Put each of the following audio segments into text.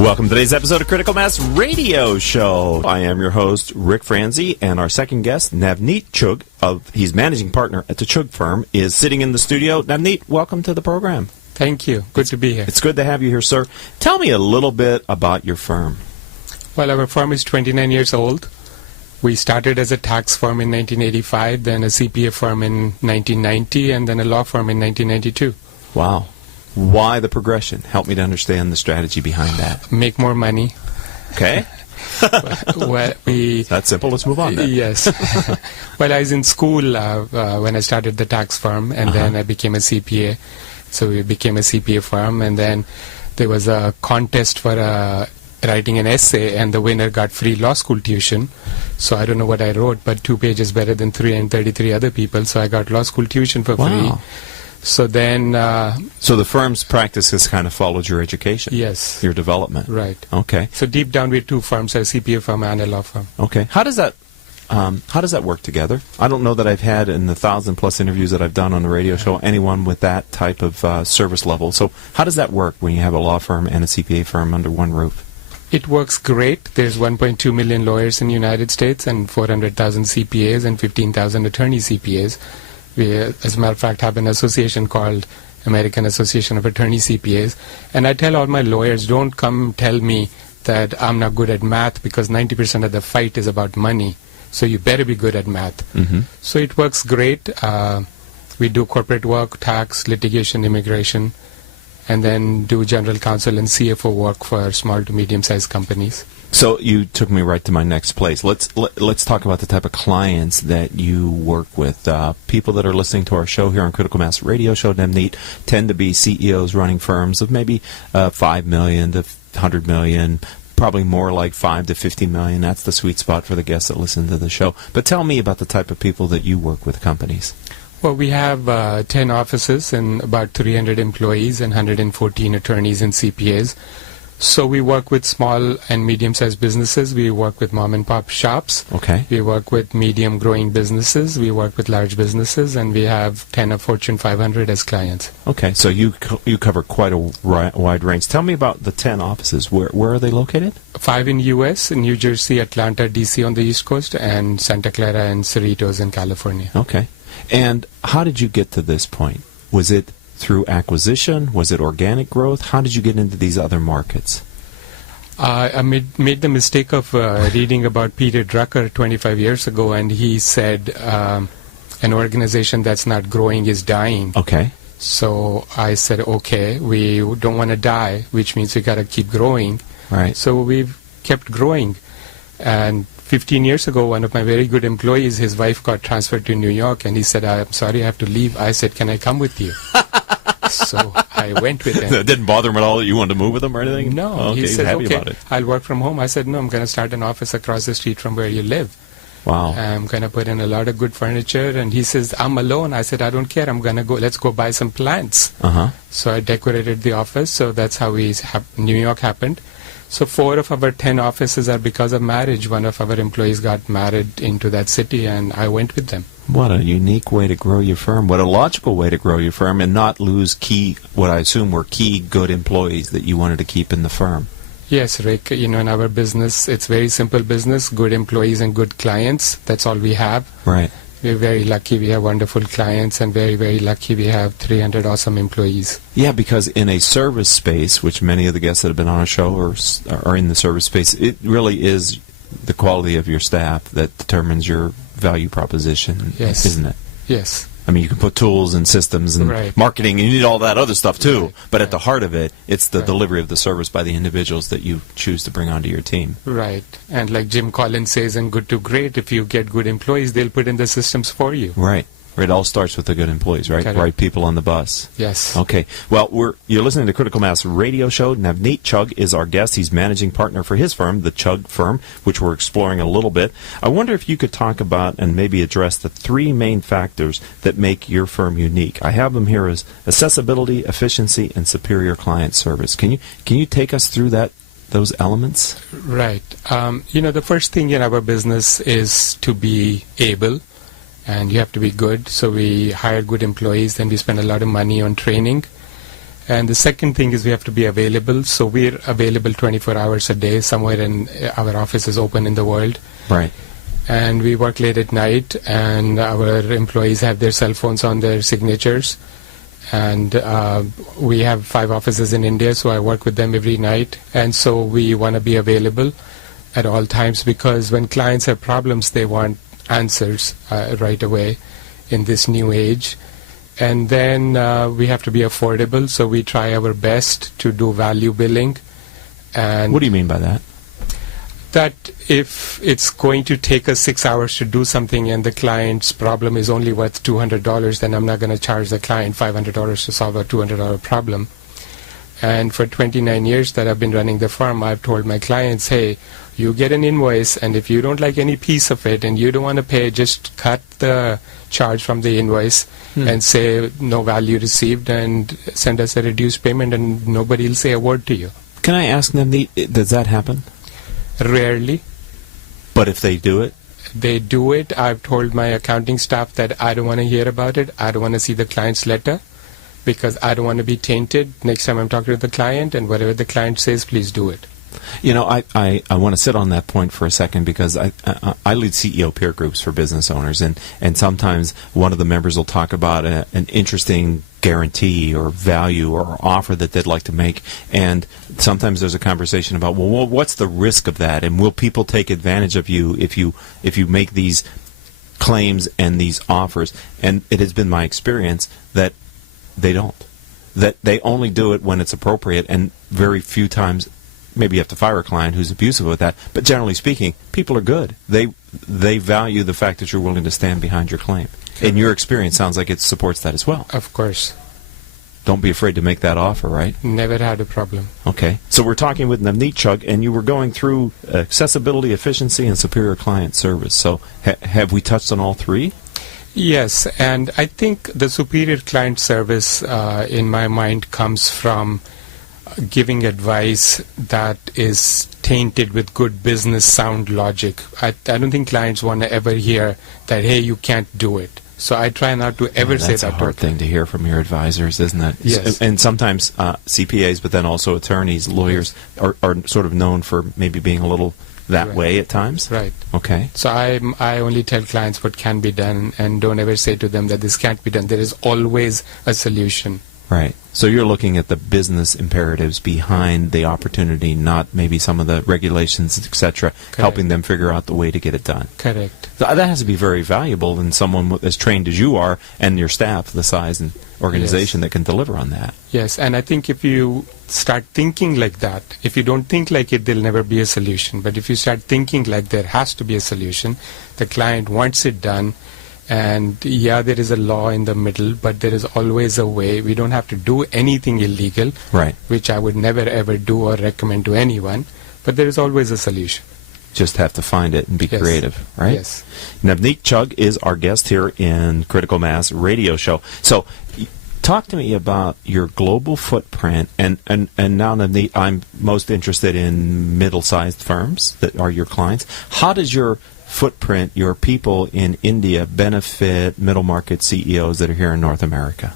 Welcome to today's episode of Critical Mass Radio Show. I am your host, Rick Franzi, and our second guest, Navneet Chugh, he's managing partner at the Chugh Firm, is sitting in the studio. Navneet, welcome to the program. Thank you. Good to be here. It's good to have you here, sir. Tell me a little bit about your firm. Well, our firm is 29 years old. We started as a tax firm in 1985, then a CPA firm in 1990, and then a law firm in 1992. Wow. Why the progression? Help me to understand the strategy behind that. Make more money. Okay. Well, That's simple. Let's move on then. Yes. Well, I was in school when I started the tax firm, and then I became a CPA. So we became a CPA firm, and then there was a contest for writing an essay, and the winner got free law school tuition. So I don't know what I wrote, but 2 pages better than 333 other people, so I got law school tuition for free. So then... so the firm's practice has kind of followed your education? Yes. Your development? Right. Okay. So deep down we're two firms, a CPA firm and a law firm. Okay. How does that work together? I don't know that I've had in the 1,000+ interviews that I've done on the radio show anyone with that type of service level. So how does that work when you have a law firm and a CPA firm under one roof? It works great. There's 1.2 million lawyers in the United States and 400,000 CPAs and 15,000 attorney CPAs. We, as a matter of fact, have an association called American Association of Attorney CPAs. And I tell all my lawyers, don't come tell me that I'm not good at math, because 90% of the fight is about money. So you better be good at math. Mm-hmm. So it works great. We do corporate work, tax, litigation, immigration, and then do general counsel and CFO work for small to medium-sized companies. So you took me right to my next place. Let's talk about the type of clients that you work with. People that are listening to our show here on Critical Mass Radio Show, Navneet, tend to be CEOs running firms of maybe $5 million to $100 million, probably more like $5 to $50 million. That's the sweet spot for the guests that listen to the show. But tell me about the type of people that you work with companies. Well, we have 10 offices and about 300 employees and 114 attorneys and CPAs. So we work with small and medium-sized businesses. We work with mom-and-pop shops. Okay. We work with medium-growing businesses. We work with large businesses, and we have 10 of Fortune 500 as clients. Okay, so you cover quite a wide range. Tell me about the 10 offices. Where are they located? 5 in U.S., in New Jersey, Atlanta, D.C. on the East Coast, and Santa Clara and Cerritos in California. Okay. And how did you get to this point? Was it through acquisition? Was it organic growth? How did you get into these other markets? I made the mistake of reading about Peter Drucker 25 years ago, and he said an organization that's not growing is dying. Okay. So I said, okay, we don't want to die, which means we got to keep growing. Right. So we've kept growing. And 15 years ago, one of my very good employees, his wife got transferred to New York, and he said, I'm sorry, I have to leave. I said, can I come with you? So I went with him. It didn't bother him at all that you wanted to move with him or anything? No. Oh, okay. He said, happy okay, about it. I'll work from home. I said, no, I'm going to start an office across the street from where you live. Wow. I'm going to put in a lot of good furniture. And he says, I'm alone. I said, I don't care. I'm going to go. Let's go buy some plants. So I decorated the office. So that's how New York happened. So 4 of our 10 offices are because of marriage. One of our employees got married into that city, and I went with them. What a unique way to grow your firm. What a logical way to grow your firm and not lose what I assume were key good employees that you wanted to keep in the firm. Yes, Rick. In our business, it's very simple business, good employees and good clients. That's all we have. Right. We're very lucky we have wonderful clients, and very, very lucky we have 300 awesome employees. Yeah, because in a service space, which many of the guests that have been on a show are in the service space, it really is the quality of your staff that determines your value proposition, yes. Isn't it? Yes. I mean, you can put tools and systems and marketing, and you need all that other stuff too, but at the heart of it, it's the delivery of the service by the individuals that you choose to bring onto your team. Right. And like Jim Collins says in Good to Great, if you get good employees, they'll put in the systems for you. Right. It all starts with the good employees, right? Correct. Right people on the bus. Yes. Okay. Well, you're listening to Critical Mass Radio Show. Navneet Chugh is our guest. He's managing partner for his firm, the Chugh Firm, which we're exploring a little bit. I wonder if you could talk about and maybe address the 3 main factors that make your firm unique. I have them here as accessibility, efficiency, and superior client service. Can you take us through those elements? Right. The first thing in our business is to be able. And you have to be good. So we hire good employees, then we spend a lot of money on training. And the second thing is we have to be available. So we're available 24 hours a day. Somewhere in our office is open in the world. Right. And we work late at night, and our employees have their cell phones on their signatures. And we have 5 offices in India, so I work with them every night. And so we want to be available at all times, because when clients have problems, they want answers right away in this new age. And then we have to be affordable, so we try our best to do value billing. And what do you mean by that? That if it's going to take us 6 hours to do something and the client's problem is only worth $200, then I'm not going to charge the client $500 to solve a $200 problem. And for 29 years that I've been running the firm, I've told my clients, hey, you get an invoice, and if you don't like any piece of it and you don't want to pay, just cut the charge from the invoice and say no value received, and send us a reduced payment, and nobody will say a word to you. Can I ask them, does that happen? Rarely. But if they do it? They do it. I've told my accounting staff that I don't want to hear about it. I don't want to see the client's letter, because I don't want to be tainted next time I'm talking to the client, and whatever the client says, please do it. You know, I want to sit on that point for a second, because I lead CEO peer groups for business owners, and sometimes one of the members will talk about an interesting guarantee or value or offer that they'd like to make, and sometimes there's a conversation about, well, what's the risk of that, and will people take advantage of you if you make these claims and these offers? And it has been my experience that they don't. That they only do it when it's appropriate, and very few times. Maybe you have to fire a client who's abusive with that, but generally speaking, people are good. They value the fact that you're willing to stand behind your claim. And your experience sounds like it supports that as well. Of course. Don't be afraid to make that offer, right? Never had a problem. Okay. So we're talking with Navneet, Chugh, and you were going through accessibility, efficiency, and superior client service. So have we touched on all 3? Yes, and I think the superior client service, in my mind, comes from giving advice that is tainted with good business sound logic. I don't think clients want to ever hear that, hey, you can't do it. So I try not to ever say that. That's a hard thing to hear from your advisors, isn't it? Yes. And sometimes CPAs, but then also attorneys, lawyers, are sort of known for maybe being a little that way at times? Right. Okay. So I only tell clients what can be done, and don't ever say to them that this can't be done. There is always a solution. Right. So you're looking at the business imperatives behind the opportunity, not maybe some of the regulations, etc., helping them figure out the way to get it done. Correct. So that has to be very valuable in someone as trained as you are, and your staff, the size and organization that can deliver on that. Yes, and I think if you start thinking like that, if you don't think like it, there'll never be a solution. But if you start thinking like there has to be a solution, the client wants it done, and yeah, there is a law in the middle, but there is always a way. We don't have to do anything illegal, right? Which I would never ever do or recommend to anyone, but there is always a solution. Just have to find it and be creative, right? Yes. Navneet Chugh is our guest here in Critical Mass Radio Show. So talk to me about your global footprint, and now, Navneet, I'm most interested in middle-sized firms that are your clients. How does your footprint, your people in India, benefit middle-market CEOs that are here in North America?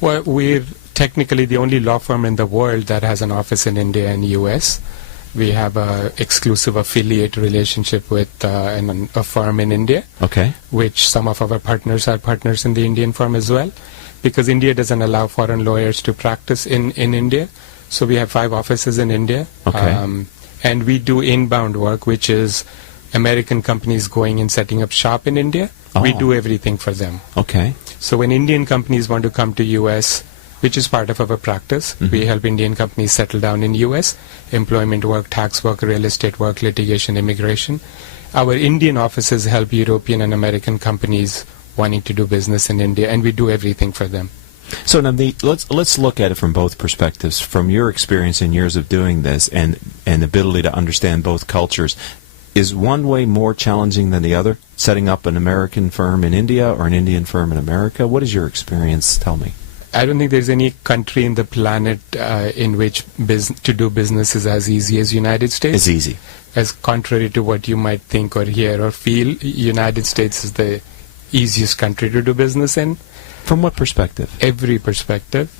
Well, we're technically the only law firm in the world that has an office in India and U.S. We have an exclusive affiliate relationship with a firm in India, which some of our partners are partners in the Indian firm as well, because India doesn't allow foreign lawyers to practice in India. So we have 5 offices in India, and we do inbound work, which is American companies going and setting up shop in India. We do everything for them. So when Indian companies want to come to U.S., which is part of our practice, we help Indian companies settle down in U.S., employment work, tax work, real estate work, litigation, immigration. Our Indian offices help European and American companies wanting to do business in India, and we do everything for them. So Navneet, let's look at it from both perspectives. From your experience and years of doing this and ability to understand both cultures, is one way more challenging than the other, setting up an American firm in India or an Indian firm in America? What is your experience? Tell me. I don't think there's any country in the planet in which to do business is as easy as United States. It's easy. As contrary to what you might think or hear or feel, United States is the easiest country to do business in. From what perspective? Every perspective.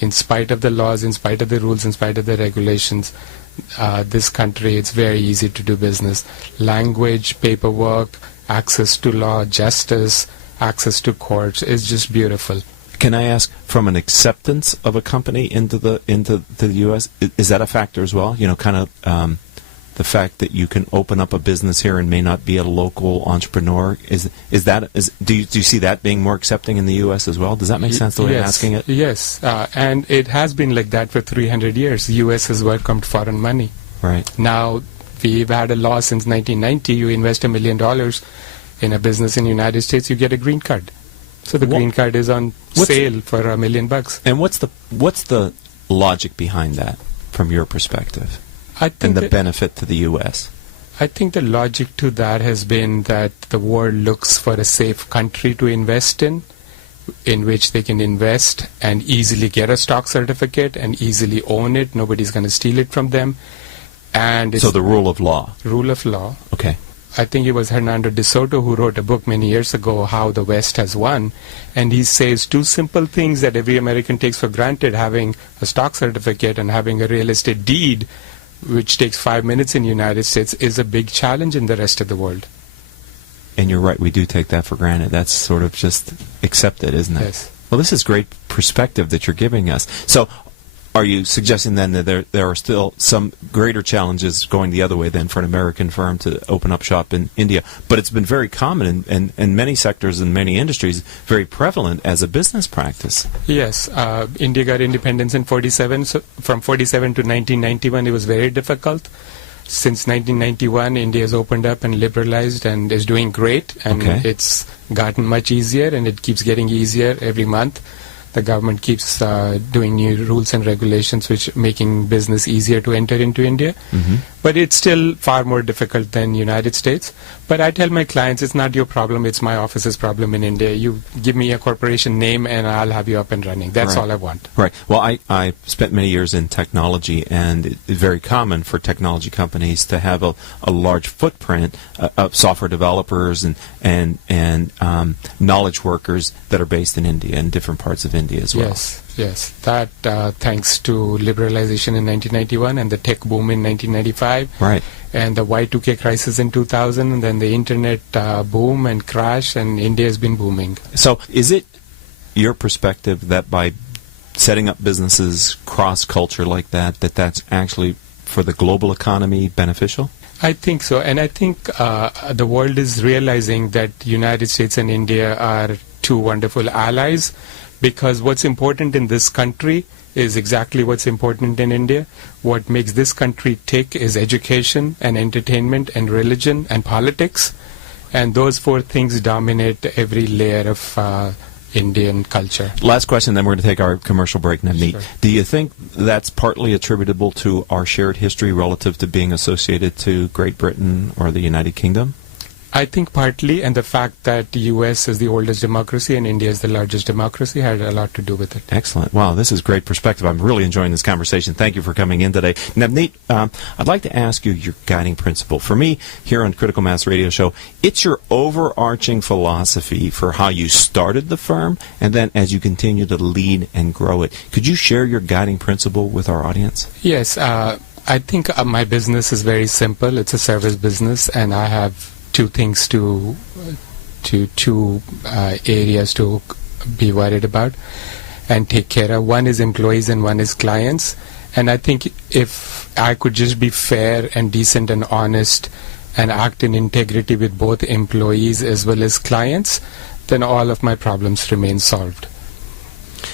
In spite of the laws, in spite of the rules, in spite of the regulations, this country, it's very easy to do business. Language, paperwork, access to law, justice, access to courts is just beautiful. Can I ask, from an acceptance of a company into the U.S., is that a factor as well? You know, kind of the fact that you can open up a business here and may not be a local entrepreneur. Do you see that being more accepting in the U.S. as well? Does that make sense the way I'm asking it? Yes, and it has been like that for 300 years. The U.S. has welcomed foreign money. Right. Now, we've had a law since 1990. You invest $1 million in a business in the United States, you get a green card. So the green card is on sale for $1 million. And what's the logic behind that, from your perspective, and the benefit to the U.S.? I think the logic to that has been that the world looks for a safe country to invest in which they can invest and easily get a stock certificate and easily own it. Nobody's going to steal it from them. And so the rule of law. Rule of law. Okay. I think it was Hernando de Soto who wrote a book many years ago, How the West Has Won, and he says two simple things that every American takes for granted, having a stock certificate and having a real estate deed, which takes 5 minutes in the United States, is a big challenge in the rest of the world. And you're right, we do take that for granted. That's sort of just accepted, isn't it? Yes. Well, this is great perspective that you're giving us. So, are you suggesting then that there are still some greater challenges going the other way then for an American firm to open up shop in India? But it's been very common in many sectors and many industries, very prevalent as a business practice. Yes. India got independence in 47. So from 47 to 1991, it was very difficult. Since 1991, India has opened up and liberalized and is doing great. And it's gotten much easier, and it keeps getting easier every month. The government keeps doing new rules and regulations which making business easier to enter into India. Mm-hmm. But it's still far more difficult than United States. But I tell my clients, it's not your problem, it's my office's problem in India. You give me a corporation name and I'll have you up and running. That's all I want. Right. Well, I spent many years in technology, and it's very common for technology companies to have a large footprint of software developers and knowledge workers that are based in India and different parts of India as well. Yes. That thanks to liberalization in 1991 and the tech boom in 1995. Right. And the Y2K crisis in 2000, and then the internet boom and crash, and India has been booming. So is it your perspective that by setting up businesses cross-culture like that's actually, for the global economy, beneficial? I think so. And I think the world is realizing that United States and India are two wonderful allies, because what's important in this country is exactly what's important in India. What makes this country tick is education and entertainment and religion and politics. And those four things dominate every layer of Indian culture. Last question, then we're going to take our commercial break, Navneet. Sure. Do you think that's partly attributable to our shared history relative to being associated to Great Britain or the United Kingdom? I think partly, and the fact that the U.S. is the oldest democracy and India is the largest democracy had a lot to do with it. Excellent. Wow, this is great perspective. I'm really enjoying this conversation. Thank you for coming in today. Navneet, I'd like to ask you your guiding principle. For me, here on Critical Mass Radio Show, it's your overarching philosophy for how you started the firm and then as you continue to lead and grow it. Could you share your guiding principle with our audience? Yes. I think my business is very simple. It's a service business, and I have two things two areas to be worried about and take care of. One is employees and one is clients. And I think if I could just be fair and decent and honest and act in integrity with both employees as well as clients, then all of my problems remain solved.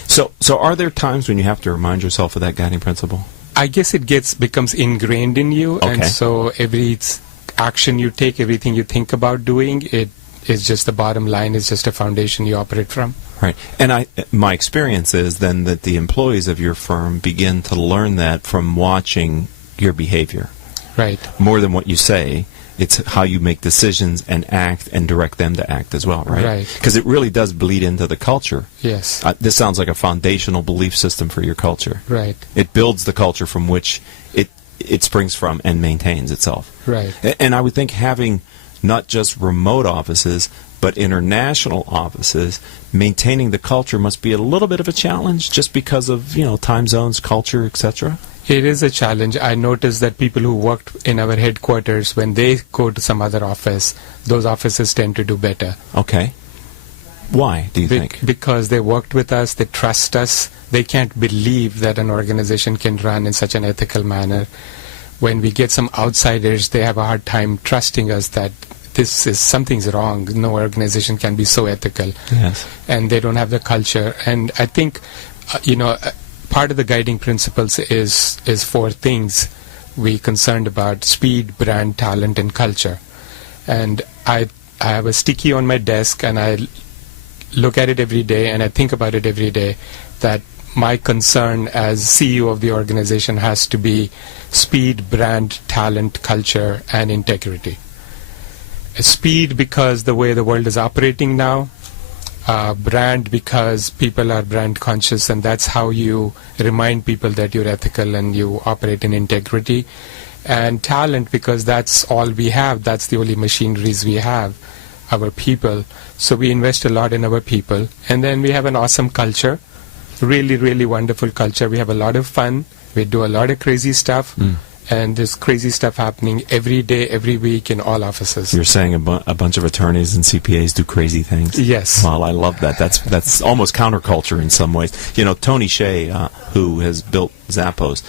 So are there times when you have to remind yourself of that guiding principle? I guess it becomes ingrained in you, and so every action you take, everything you think about doing, it is just the bottom line, is just a foundation you operate from. Right. And my experience is then that the employees of your firm begin to learn that from watching your behavior. Right. More than what you say, it's how you make decisions and act and direct them to act as well, right? Right. Because it really does bleed into the culture. Yes. This sounds like a foundational belief system for your culture. Right. It builds the culture from which it springs from and maintains itself. Right. And I would think having not just remote offices, but international offices, maintaining the culture must be a little bit of a challenge just because of, time zones, culture, etc.? It is a challenge. I noticed that people who worked in our headquarters, when they go to some other office, those offices tend to do better. Okay. Why, do you think? Because they worked with us, they trust us, they can't believe that an organization can run in such an ethical manner. When we get some outsiders, they have a hard time trusting us that something's wrong. No organization can be so ethical. Yes. And they don't have the culture. And I think, part of the guiding principles is 4 things we're concerned about: speed, brand, talent, and culture. And I have a sticky on my desk, and I look at it every day, and I think about it every day, that my concern as CEO of the organization has to be speed, brand, talent, culture, and integrity. Speed, because the way the world is operating now. Brand, because people are brand conscious, and that's how you remind people that you're ethical and you operate in integrity. And talent, because that's all we have. That's the only machineries we have, our people. So we invest a lot in our people. And then we have an awesome culture, really, really wonderful culture. We have a lot of fun. We do a lot of crazy stuff. And there's crazy stuff happening every day, every week in all offices. You're saying a bunch of attorneys and CPAs do crazy things? Yes. Well, I love that. That's almost counterculture in some ways. Tony Hsieh, who has built Zappos,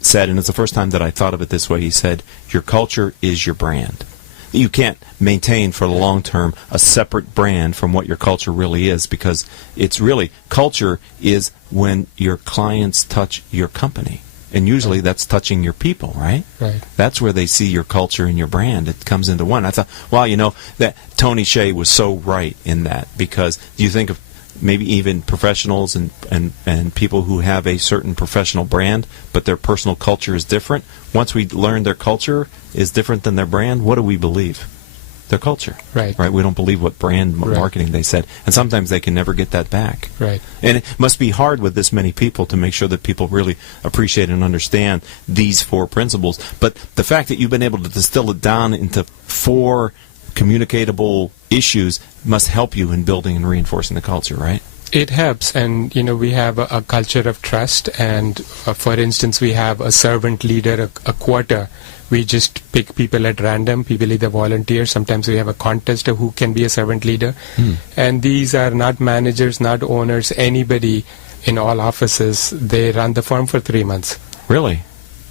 said, and it's the first time that I thought of it this way, he said, your culture is your brand. You can't maintain for the long term a separate brand from what your culture really is, because it's really, culture is when your clients touch your company. And usually that's touching your people, right? Right. That's where they see your culture and your brand. It comes into one. I thought, that Tony Hsieh was so right in that, because you think of maybe even professionals and people who have a certain professional brand, but their personal culture is different. Once we learn their culture is different than their brand, what do we believe? Their culture. Right. We don't believe what brand marketing they said. And sometimes they can never get that back. Right. And it must be hard with this many people to make sure that people really appreciate and understand these 4 principles. But the fact that you've been able to distill it down into 4 communicatable issues must help you in building and reinforcing the culture, right? It helps, and we have a culture of trust, and for instance, we have a servant leader, a quarter. We just pick people at random. People either volunteer. Sometimes we have a contest of who can be a servant leader. And these are not managers, not owners, anybody in all offices. They run the firm for 3 months. Really?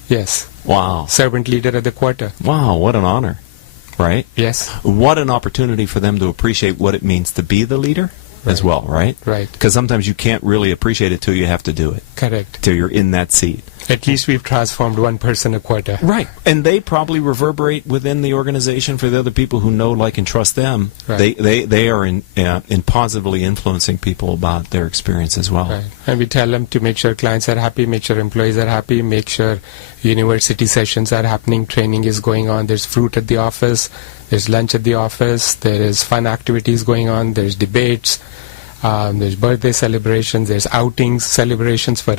Yes. Wow. Servant leader at the quarter. Wow, what an honor, right? Yes. What an opportunity for them to appreciate what it means to be the leader as well, right? Right. Because sometimes you can't really appreciate it till you have to do it. Correct. Till you're in that seat. At least we've transformed one person a quarter. Right. And they probably reverberate within the organization for the other people who know, like, and trust them. Right. They are in positively influencing people about their experience as well. Right. And we tell them to make sure clients are happy, make sure employees are happy, make sure university sessions are happening, training is going on, there's fruit at the office, there's lunch at the office, there is fun activities going on, there's debates, there's birthday celebrations, there's outings, celebrations for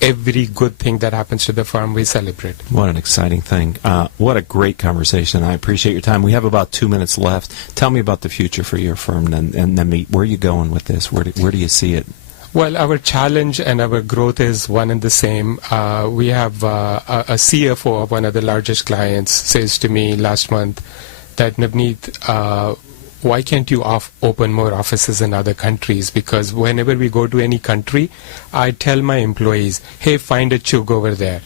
every good thing that happens to the firm, we celebrate. What an exciting thing. What a great conversation. I appreciate your time. We have about 2 minutes left. Tell me about the future for your firm, and Navneet, where are you going with this? Where do you see it? Well, our challenge and our growth is one and the same. We have a CFO of one of the largest clients says to me last month that, Navneet, why can't you open more offices in other countries? Because whenever we go to any country, I tell my employees, hey, find a Chugh over there,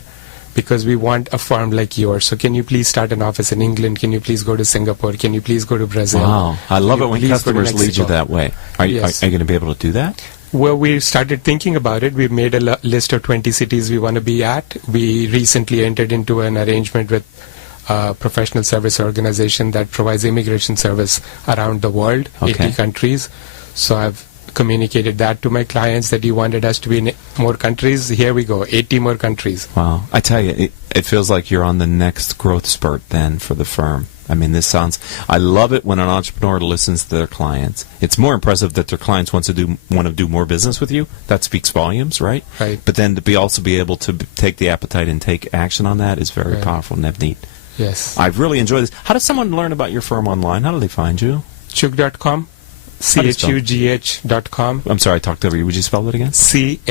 because we want a firm like yours. So can you please start an office in England? Can you please go to Singapore? Can you please go to Brazil? Wow. I love it when customers lead you that way. Are you going to be able to do that? Well, we started thinking about it. We've made a list of 20 cities we want to be at. We recently entered into an arrangement with a professional service organization that provides immigration service around the world, 80 countries. So I've communicated that to my clients that you wanted us to be in more countries. Here we go, 80 more countries. Wow. I tell you, it feels like you're on the next growth spurt then for the firm. I mean, I love it when an entrepreneur listens to their clients. It's more impressive that their clients want to do more business with you. That speaks volumes, right? Right. But then to also be able to take the appetite and take action on that is very powerful, Navneet. Yes. I've really enjoyed this. How does someone learn about your firm online? How do they find you? Chugh.com. CHUGH.com. I'm sorry, I talked over you. Would you spell it again? CHUGH.com.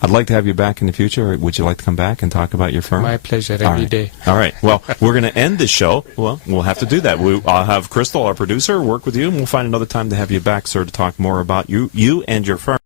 I'd like to have you back in the future. Would you like to come back and talk about your firm? My pleasure, every day. All right. Well, we're going to end this show. Well, we'll have to do that. I'll have Crystal, our producer, work with you, and we'll find another time to have you back, sir, to talk more about you and your firm.